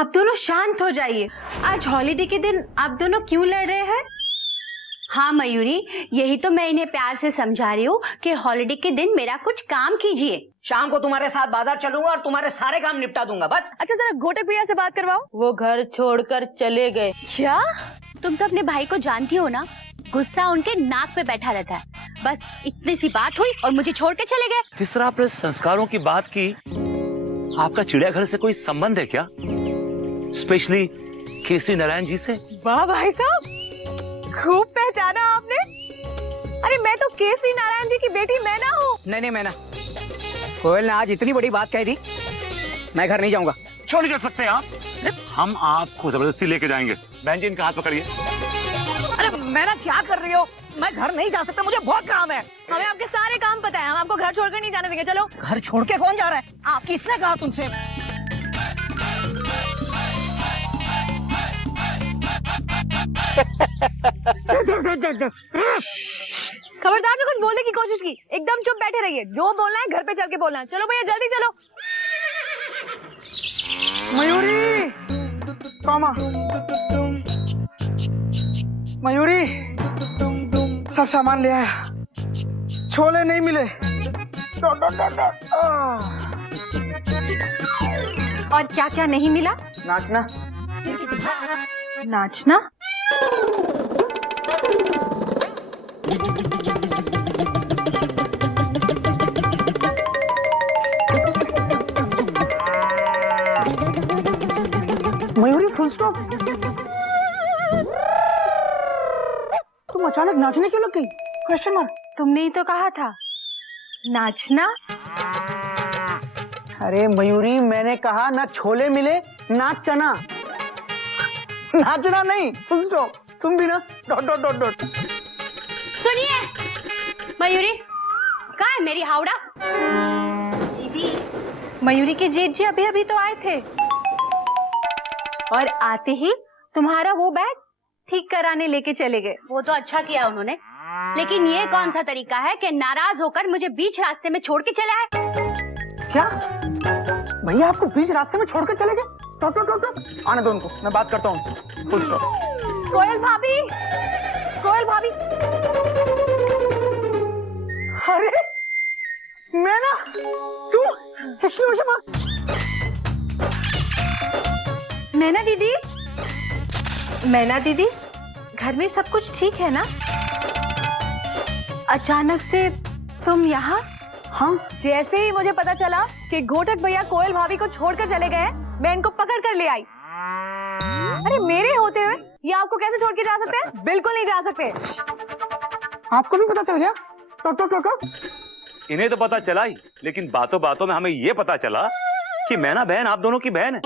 आप दोनों शांत हो जाइए। आज हॉलीडे के दिन आप दोनों क्यों लड़ रहे हैं? हाँ मयूरी, यही तो मैं इन्हें प्यार से समझा रही हूँ कि हॉलीडे के दिन मेरा कुछ काम कीजिए। शाम को तुम्हारे साथ बाजार चलूंगा और तुम्हारे सारे काम निपटा दूंगा बस। अच्छा जरा घोटक भैया से बात करवाओ। वो घर छोड़कर चले गए। क्या? तुम तो अपने भाई को जानती हो ना, गुस्सा उनके नाक पे बैठा रहता है। बस इतनी सी बात हुई और मुझे छोड़ के चले गए। जिस तरह आपने संस्कारों की बात की, आपका चिड़ियाघर से कोई संबंध है क्या? स्पेशली केसरी नारायण जी से? वाह भाई साहब, खूब पहचाना आपने। अरे मैं तो केसरी नारायण जी की बेटी मैना हूँ। नहीं मैना, कोयल ने आज इतनी बड़ी बात कह दी, मैं घर नहीं जाऊंगा। क्यों नहीं जा सकते आप? हम आपको जबरदस्ती लेके जाएंगे। बहन जी इनका हाथ पकड़िए। अरे मैना क्या कर रही हो? मैं घर नहीं जा सकता, मुझे बहुत काम है। हमें आपके सारे काम पता है, हम आपको घर छोड़कर नहीं जाने देंगे। चलो। घर छोड़ के कौन जा रहा है? आप किसने कहा तुमसे? खबरदार जो कुछ बोलने की कोशिश की, एकदम चुप बैठे रहिए। जो बोलना है घर पे चल के बोलना है। चलो भैया जल्दी चलो। मयूरी, मामा, मयूरी, सब सामान ले आया, छोले नहीं मिले। और क्या क्या नहीं मिला? नाचना। नाचना? Mayuri full stop. तुम अचानक नाचने क्यों लग गई? Question mark. तुमने ही तो कहा था नाचना। अरे मयूरी, मैंने कहा ना छोले मिले ना चना। नाचना नहीं, फुल स्टॉप। तुम भी ना डॉट डॉट डॉट डॉट। सुनिए मयूरी, कहाँ है मेरी हावड़ा? दीदी, मयूरी के जेठ जी अभी अभी तो आए थे और आते ही तुम्हारा वो बैग ठीक कराने लेके चले गए। वो तो अच्छा किया उन्होंने, लेकिन ये कौन सा तरीका है कि नाराज होकर मुझे बीच रास्ते में छोड़ के चले आए? क्या भैया आपको बीच रास्ते में छोड़कर चले गए? Taught taught taught taught. आने दो उनको, मैं बात करता हूँ। Full stop. कोयल भाभी, कोयल भाभी। अरे मैना, तू मैना दीदी, मैना दीदी, घर में सब कुछ ठीक है ना? अचानक से तुम यहाँ? हाँ, जैसे ही मुझे पता चला कि घोटक भैया कोयल भाभी को छोड़कर चले गए, मैं इनको पकड़ कर ले आई। अरे मेरे होते हुए ये आपको कैसे छोड़ के जा सकते हैं? बिल्कुल नहीं जा सकते। आपको भी पता चल गया? Taught taught taught taught. इन्हें तो पता चला ही, लेकिन बातों बातों में हमें ये पता चला कि मैना बहन आप दोनों की बहन है।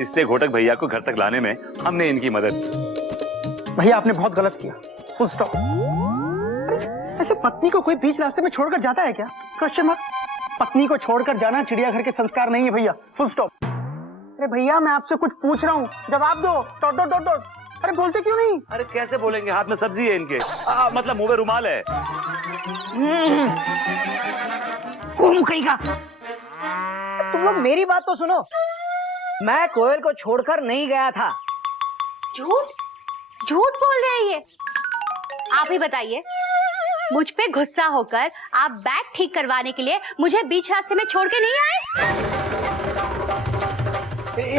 इसलिए घोटक भैया को घर तक लाने में हमने इनकी मदद की। भैया आपने बहुत गलत किया। Full stop. ऐसे पत्नी को कोई बीच रास्ते में छोड़कर जाता है क्या? Question mark. पत्नी को छोड़कर जाना चिड़ियाघर के संस्कार नहीं है भैया। Full stop. अरे भैया मैं आपसे कुछ पूछ रहा हूँ, जवाब दो। Dot dot dot dot. अरे बोलते क्यों नहीं? अरे कैसे बोलेंगे, हाथ में सब्जी है इनके। मतलब मुंह में रुमाल है। कहीं का। तुम लोग मेरी बात तो सुनो। मैं कोयल को छोड़कर नहीं गया था। झूठ झूठ बोल रहे हैं ये। आप ही बताइए, मुझ पे गुस्सा होकर आप बैग ठीक करवाने के लिए मुझे बीच रास्ते में छोड़ के नहीं आए?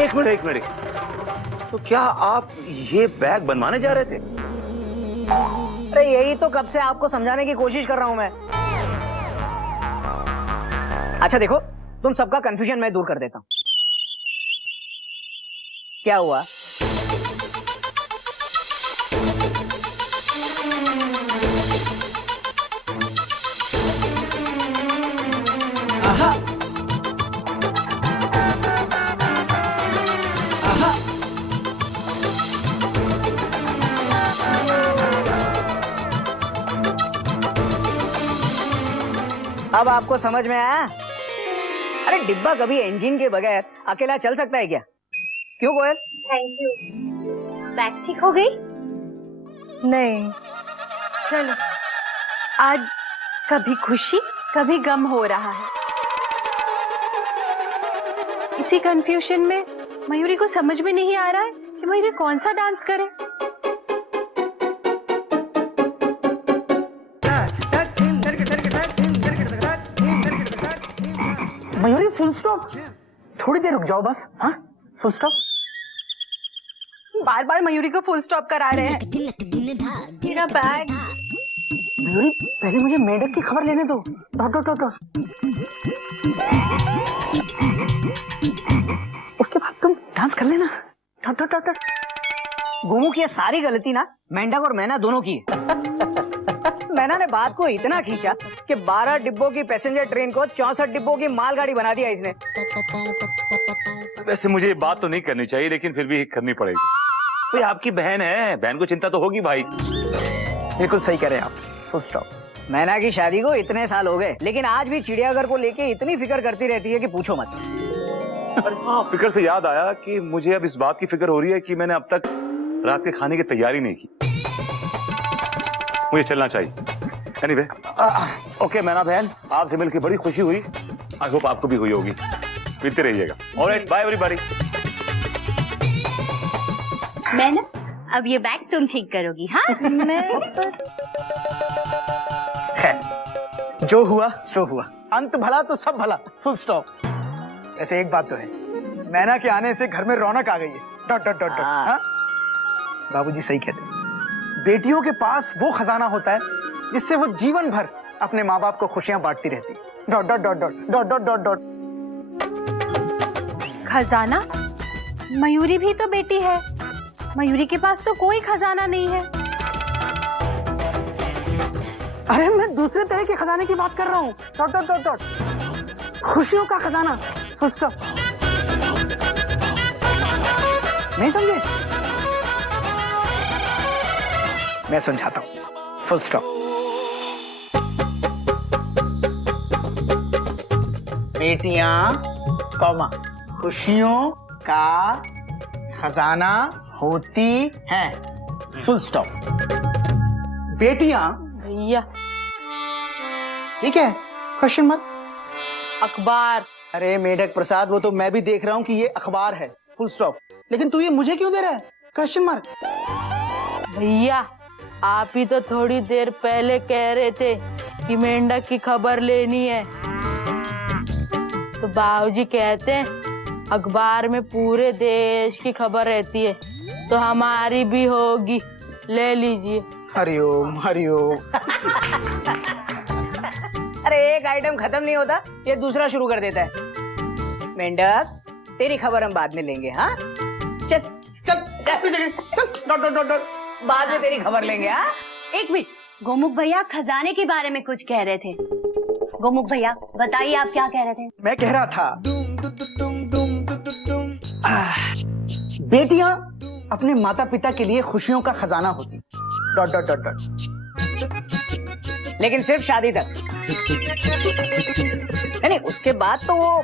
एक मिनट। तो क्या आप ये बैग बनवाने जा रहे थे? अरे यही तो कब से आपको समझाने की कोशिश कर रहा हूं मैं। अच्छा देखो, तुम सबका कंफ्यूजन मैं दूर कर देता हूं। क्या हुआ? अब आपको समझ में आया? अरे डिब्बा कभी इंजन के बगैर अकेला चल सकता है क्या? क्यों कोयल? Thank you. बैग ठीक हो गई? नहीं, चलो आज कभी खुशी कभी गम हो रहा है। इसी कंफ्यूजन में मयूरी को समझ में नहीं आ रहा है कि मयूरी कौन सा डांस करे। मयूरी फुल स्टॉप, थोड़ी देर रुक जाओ बस। हाँ फुल स्टॉप। बार बार मयूरी को फुल स्टॉप करा रहे हैं। मेरा बैग। मयूरी पहले मुझे मेढक की खबर लेने दो। Dot dot dot dot. उसके बाद तुम डांस कर लेना। Dot dot dot dot. Gomu की ये सारी गलती ना मेंढक और मैना दोनों की है। मैना ने बात को इतना खींचा कि 12 डिब्बों की पैसेंजर ट्रेन को 64 डिब्बों की मालगाड़ी बना दिया इसने। वैसे मुझे ये बात तो नहीं करनी चाहिए, लेकिन फिर भी करनी पड़ेगी। भाई आपकी बहन है, बहन को चिंता तो होगी भाई। बिल्कुल सही कह रहे हैं आप। Full stop. मैना की शादी को इतने साल हो गए, लेकिन आज भी चिड़ियाघर को लेके इतनी फिक्र करती रहती है कि पूछो मत। हाँ, फिक्र से याद आया कि मुझे अब इस बात की फिक्र हो रही है कि मैंने अब तक रात के खाने की तैयारी नहीं की। मुझे चलना चाहिए। एनीवे, ओके मैना बहन, आपसे मिलकर बड़ी खुशी हुई। आई होप आपको भी हुई होगी। मिलते रहिएगा। Alright, bye everybody. मैं ना अब ये बैग तुम ठीक करोगी। हाँ खैर जो हुआ सो हुआ, अंत भला तो सब भला। Full stop. ऐसे एक बात तो है, मैना के आने से घर में रौनक आ गई है। Dot dot dot dot. बाबूजी सही कहते हैं, बेटियों के पास वो खजाना होता है जिससे वो जीवन भर अपने माँ बाप को खुशियां बांटती रहती। Dot dot dot dot dot dot dot dot. खजाना? मयूरी भी तो बेटी है, मयूरी के पास तो कोई खजाना नहीं है। अरे मैं दूसरे तरह के खजाने की बात कर रहा हूँ। Dot dot dot dot. खुशियों का खजाना। Full stop. नहीं समझे? मैं समझाता हूँ। Full stop. बेटियां कौमा खुशियों का खजाना होती हैं। Full stop. बेटियां भैया ठीक है, क्वेश्चन मार्क। अखबार। अरे मेढक प्रसाद, वो तो मैं भी देख रहा हूँ कि ये अखबार है। Full stop. लेकिन तू ये मुझे क्यों दे रहा है? Question mark. भैया आप ही तो थोड़ी देर पहले कह रहे थे कि मेंढक की खबर लेनी है, तो बाबूजी कहते हैं अखबार में पूरे देश की खबर रहती है, तो हमारी भी होगी, ले लीजिए। हरिओम हरिओम। अरे एक आइटम खत्म नहीं होता, ये दूसरा शुरू कर देता है। मेंढक तेरी खबर हम बाद में लेंगे। हाँ चल चल चल। Dot dot dot dot. बाद में तेरी खबर लेंगे। हाँ एक मिनट, गोमुख भैया खजाने के बारे में कुछ कह रहे थे। गोमुख भैया बताइए आप क्या कह रहे थे? मैं कह रहा था बेटियां अपने माता पिता के लिए खुशियों का खजाना होती। Dot dot dot dot. लेकिन सिर्फ शादी तक। नहीं, उसके बाद तो वो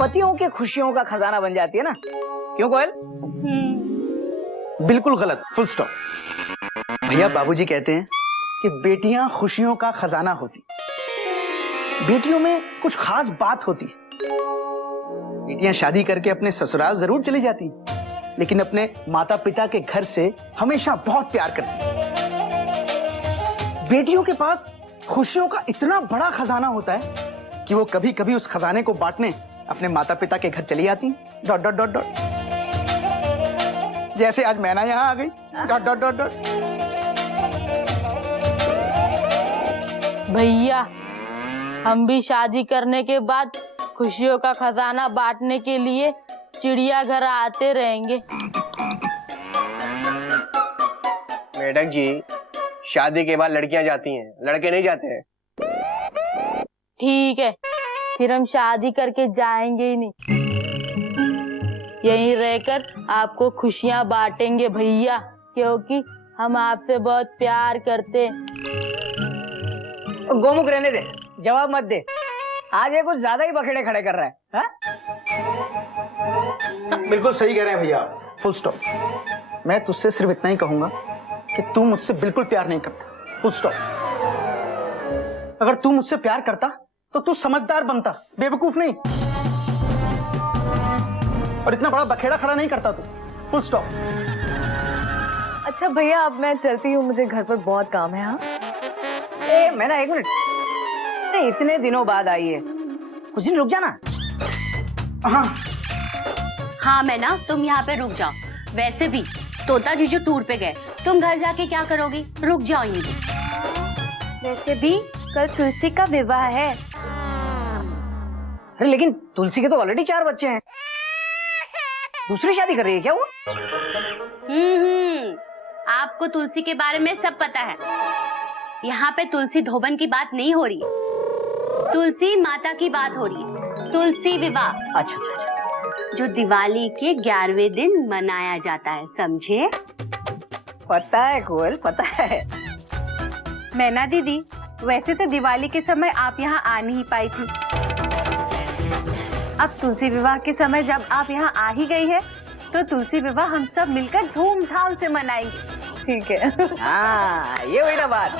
पतियों के खुशियों का खजाना बन जाती है ना। क्यों कोयल? बिल्कुल गलत। Full stop. भैया बाबूजी कहते हैं कि बेटियां खुशियों का खजाना होती। बेटियों में कुछ खास बात होती है। बेटियां शादी करके अपने ससुराल जरूर चली जाती, लेकिन अपने माता पिता के घर से हमेशा बहुत प्यार करती। बेटियों के पास खुशियों का इतना बड़ा खजाना होता है कि वो कभी कभी उस खजाने को बांटने अपने माता पिता के घर चली जाती। Dot dot dot dot. जैसे आज मैना यहाँ आ गई। Dot dot dot dot. भैया हम भी शादी करने के बाद खुशियों का खजाना बांटने के लिए चिड़ियाघर आते रहेंगे। मेढक जी, शादी के बाद लड़कियां जाती हैं, लड़के नहीं जाते हैं। ठीक है, फिर हम शादी करके जाएंगे ही नहीं, यहीं रहकर आपको खुशियां बांटेंगे भैया, क्योंकि हम आपसे बहुत प्यार करते हैं। गोमुख रहने दे, जवाब मत दे। आज ये कुछ ज्यादा ही बखेड़े खड़े कर रहा है। हाँ? बिल्कुल सही कह रहे हैं भैया। Full stop. मैं तुझसे सिर्फ इतना ही कहूंगा कि तू मुझसे बिल्कुल प्यार नहीं करता। Full stop. अगर तू मुझसे प्यार करता तो तू समझदार बनता, बेवकूफ नहीं। और इतना बड़ा बखेड़ा खड़ा नहीं करता तू। Full stop. अच्छा भैया अब मैं चलती हूँ, मुझे घर पर बहुत काम है। हाँ ए मैं ना, एक मिनट, अरे इतने दिनों बाद आई है, कुछ दिन रुक जाना। हाँ हाँ मैं ना, तुम यहाँ पे रुक जाओ। वैसे भी तोता जीजू टूर पे गए, तुम घर जाके क्या करोगी? रुक जाओ यहीं पे। वैसे भी कल तुलसी का विवाह है। अरे लेकिन तुलसी के तो ऑलरेडी 4 बच्चे हैं, दूसरी शादी कर रही है क्या वो? आपको तुलसी के बारे में सब पता है। यहाँ पे तुलसी धोबन की बात नहीं हो रही है, तुलसी माता की बात हो रही है। तुलसी विवाह अच्छा अच्छा अच्छा, जो दिवाली के 11वें दिन मनाया जाता है, समझे? पता है कोयल, पता है। मैना दीदी, वैसे तो दिवाली के समय आप यहाँ आ नहीं पाई थी, अब तुलसी विवाह के समय जब आप यहाँ आ ही गई है तो तुलसी विवाह हम सब मिलकर धूमधाम से मनाएंगे, ठीक है? हाँ ये वही ना बात।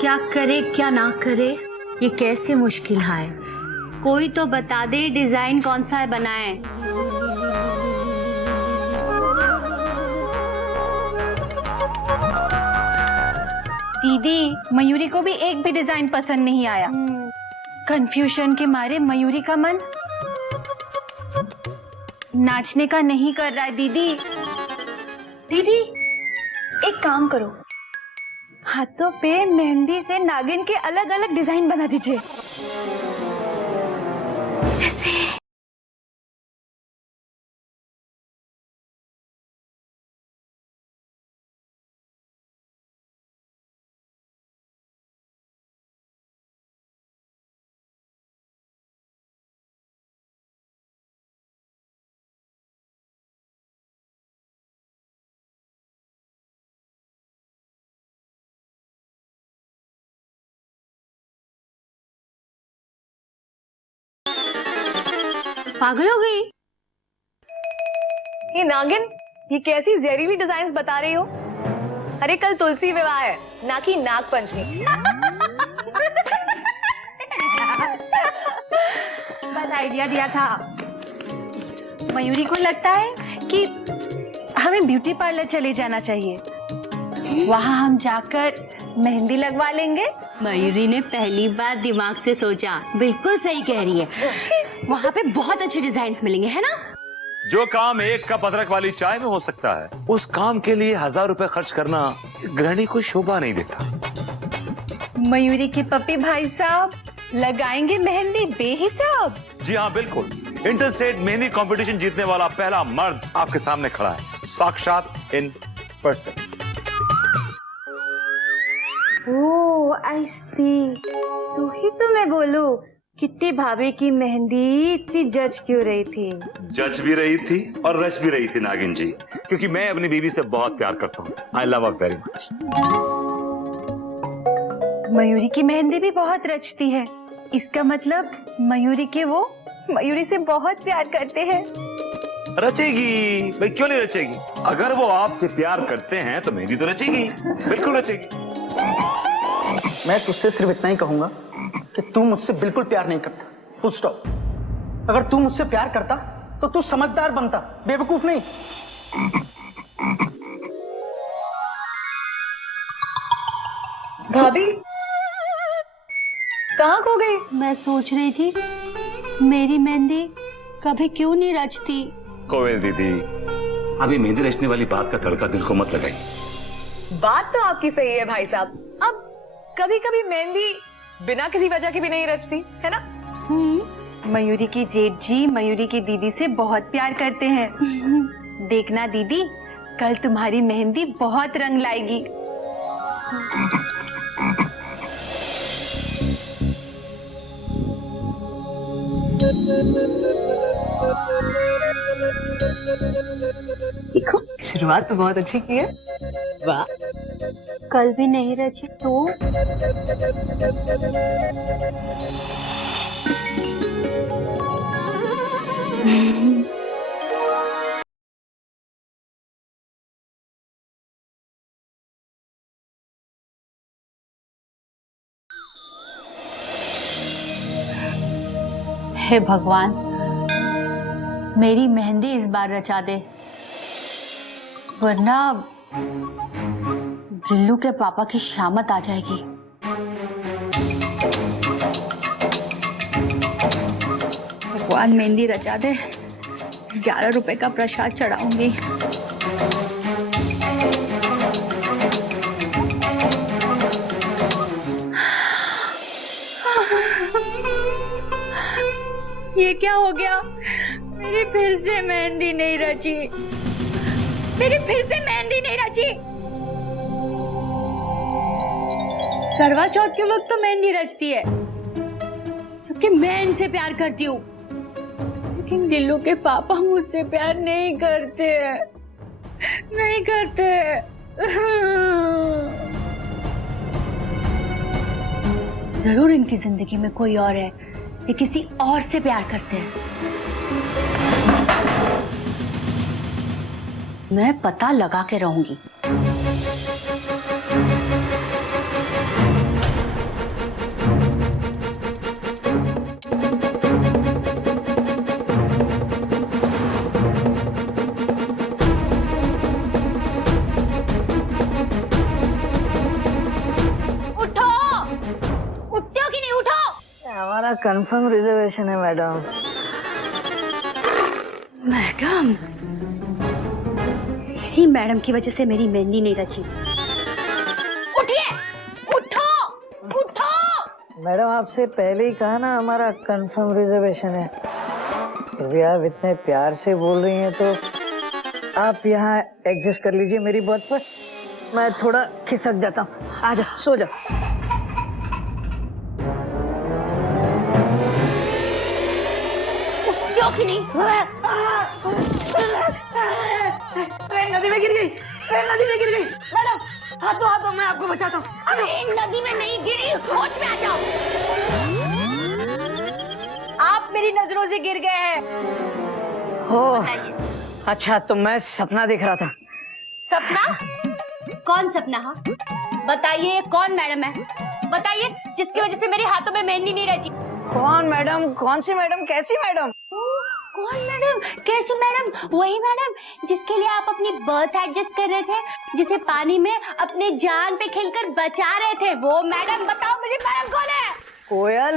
क्या करे क्या ना करे, ये कैसे मुश्किल है। कोई तो बता दे डिजाइन कौन सा है बनाए। दीदी, मयूरी को भी एक भी डिजाइन पसंद नहीं आया। कंफ्यूजन के मारे मयूरी का मन नाचने का नहीं कर रहा है। दीदी दीदी एक काम करो, हाथों पे मेहंदी से नागिन के अलग अलग डिजाइन बना दीजिए। जैसे पागल हो गई? ये नागिन, ये कैसी जहरीली डिजाइन्स बता रही हो? अरे कल तुलसी विवाह है, ना कि नाग पंचमी। बस आइडिया दिया था। मयूरी को लगता है कि हमें ब्यूटी पार्लर चले जाना चाहिए, वहां हम जाकर मेहंदी लगवा लेंगे। मयूरी ने पहली बार दिमाग से सोचा, बिल्कुल सही कह रही है। वहाँ पे बहुत अच्छे डिजाइन्स मिलेंगे, है ना? जो काम 1 कप अदरक वाली चाय में हो सकता है, उस काम के लिए 1000 रुपए खर्च करना गृहिणी को शोभा नहीं देता। मयूरी के पप्पी भाई साहब लगाएंगे मेहंदी बेहिसाब। जी हाँ बिल्कुल, इंटर स्टेट मेहंदी कंपटीशन जीतने वाला पहला मर्द आपके सामने खड़ा है, साक्षात इन पर्सन। ओह आई सी, तू ही तो मैं बोलूं किट्टी भाभी की मेहंदी इतनी जज क्यों रही थी? जज भी रही थी और रच भी रही थी नागिन जी, क्योंकि मैं अपनी बीवी से बहुत प्यार करता हूँ। I love her very much. Mayuri की मेहंदी भी बहुत रचती है, इसका मतलब मयूरी के वो मयूरी से बहुत प्यार करते हैं। रचेगी भाई, क्यों नहीं रचेगी? अगर वो आपसे प्यार करते हैं तो मेहंदी तो रचेगी, बिल्कुल रचेगी। मैं तुझसे सिर्फ इतना ही कहूंगा कि तू मुझसे बिल्कुल प्यार नहीं करता, फुल स्टॉप। अगर तू मुझसे प्यार करता तो तू समझदार बनता, बेवकूफ नहीं। भाभी कहाँ खो गई? मैं सोच रही थी मेरी मेहंदी कभी क्यों नहीं रचती। कोयल दीदी, अभी मेहंदी रचने वाली बात का तड़का दिल को मत लगाई। बात तो आपकी सही है भाई साहब, अब कभी कभी मेहंदी बिना किसी वजह के भी नहीं रचती, है ना? मयूरी की जेठ जी मयूरी की दीदी से बहुत प्यार करते हैं। देखना दीदी, कल तुम्हारी मेहंदी बहुत रंग लाएगी। देखो शुरुआत तो बहुत अच्छी की है। वाह, कल भी नहीं रची तो? हे भगवान, मेरी मेहंदी इस बार रचा दे, वरना गिल्लू के पापा की शामत आ जाएगी। भगवान मेहंदी रचा दे, 11 रुपए का प्रसाद चढ़ाऊंगी। ये क्या हो गया? मेरी फिर से मेहंदी नहीं रची, मेरी फिर से मेहंदी नहीं रची। करवा चौथ के वक्त तो मेहंदी रचती है, क्योंकि मैं इनसे प्यार करती हूँ, लेकिन गिल्लू के पापा मुझसे प्यार नहीं करते, नहीं करते। जरूर इनकी जिंदगी में कोई और है, ये किसी और से प्यार करते हैं। मैं पता लगा के रहूंगी। उठो, उठते हो कि नहीं? उठो। हमारा कंफर्म रिजर्वेशन है मैडम। मैडम, इसी मैडम की वजह से मेरी मेहंदी नहीं रची। उठिए, उठो, उठो। मैडम आपसे पहले ही कहा ना हमारा कंफर्म रिजर्वेशन है। फिर भी आप इतने प्यार से बोल रही हैं तो आप यहाँ एडजस्ट कर लीजिए मेरी बात पर। मैं थोड़ा खिसक जाता हूँ। आ जा, सो जा। उठते हो कि नहीं? ट्रेन नदी में गिर गई, ट्रेन नदी में गिर गई। मैडम हाथों हाथों मैं आपको बचाता हूँ। अरे नदी में नहीं गिरी, होश में आ जाओ। आप मेरी नजरों से गिर गए हैं। हो, बताइए। अच्छा तो मैं सपना देख रहा था। सपना? कौन सपना? हाँ बताइए, ये कौन मैडम है? बताइए, जिसकी वजह से मेरे हाथों में मेहंदी नहीं रची। कौन मैडम? कौन सी मैडम? कैसी मैडम? कौन मैडम? कैसी मैडम? वही मैडम जिसके लिए आप अपनी बर्थ एडजस्ट कर रहे थे, जिसे पानी में अपने जान पे खेलकर बचा रहे थे, वो मैडम। बताओ मुझे, मैडम कौन है? कोयल,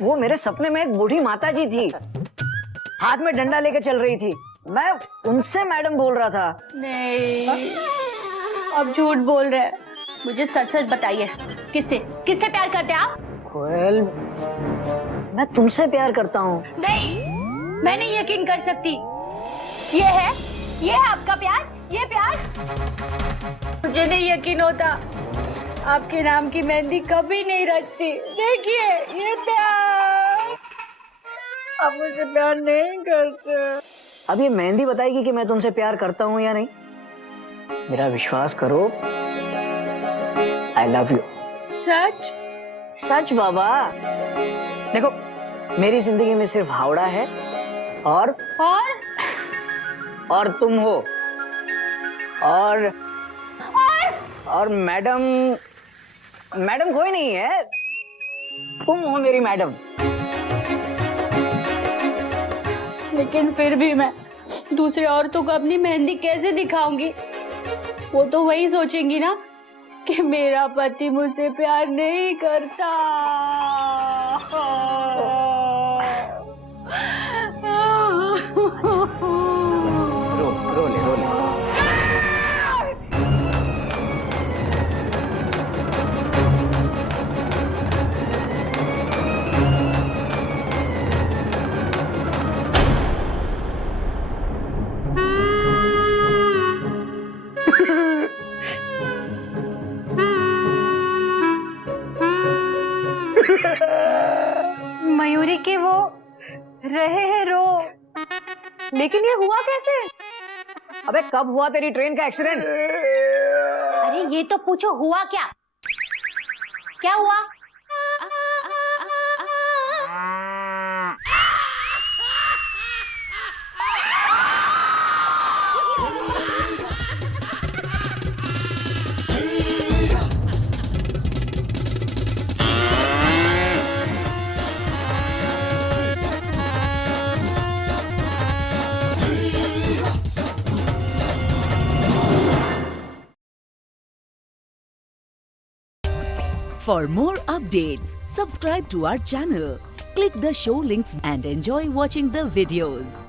वो मेरे सपने में एक बूढ़ी माता जी थी, हाथ में डंडा लेके चल रही थी। मैं उनसे मैडम बोल रहा था। नहीं, अब झूठ बोल रहे हैं। मुझे सच सच बताइए, किससे किससे प्यार करते हैं आप? कोयल, मैं तुमसे प्यार करता हूँ। नहीं, मैं नहीं यकीन कर सकती। ये है आपका प्यार? ये प्यार? मुझे नहीं यकीन होता। आपके नाम की मेहंदी कभी नहीं रचती। देखिए, ये प्यार। आप मुझसे प्यार नहीं करते। अब ये मेहंदी बताएगी कि मैं तुमसे प्यार करता हूँ या नहीं। मेरा विश्वास करो, आई लव यू। सच? सच बाबा। देखो, मेरी जिंदगी में सिर्फ हावड़ा है और तुम हो। और मैडम कोई नहीं है, तुम हो मेरी मैडम। लेकिन फिर भी मैं दूसरे औरतों को अपनी मेहंदी कैसे दिखाऊंगी? वो तो वही सोचेंगी ना कि मेरा पति मुझसे प्यार नहीं करता। रो ले। मयूरी के वो रहे हैं रो, लेकिन ये हुआ कैसे? अबे कब हुआ तेरी ट्रेन का एक्सीडेंट? अरे ये तो पूछो, हुआ क्या? क्या हुआ? For more updates, subscribe to our channel, click the show links and enjoy watching the videos.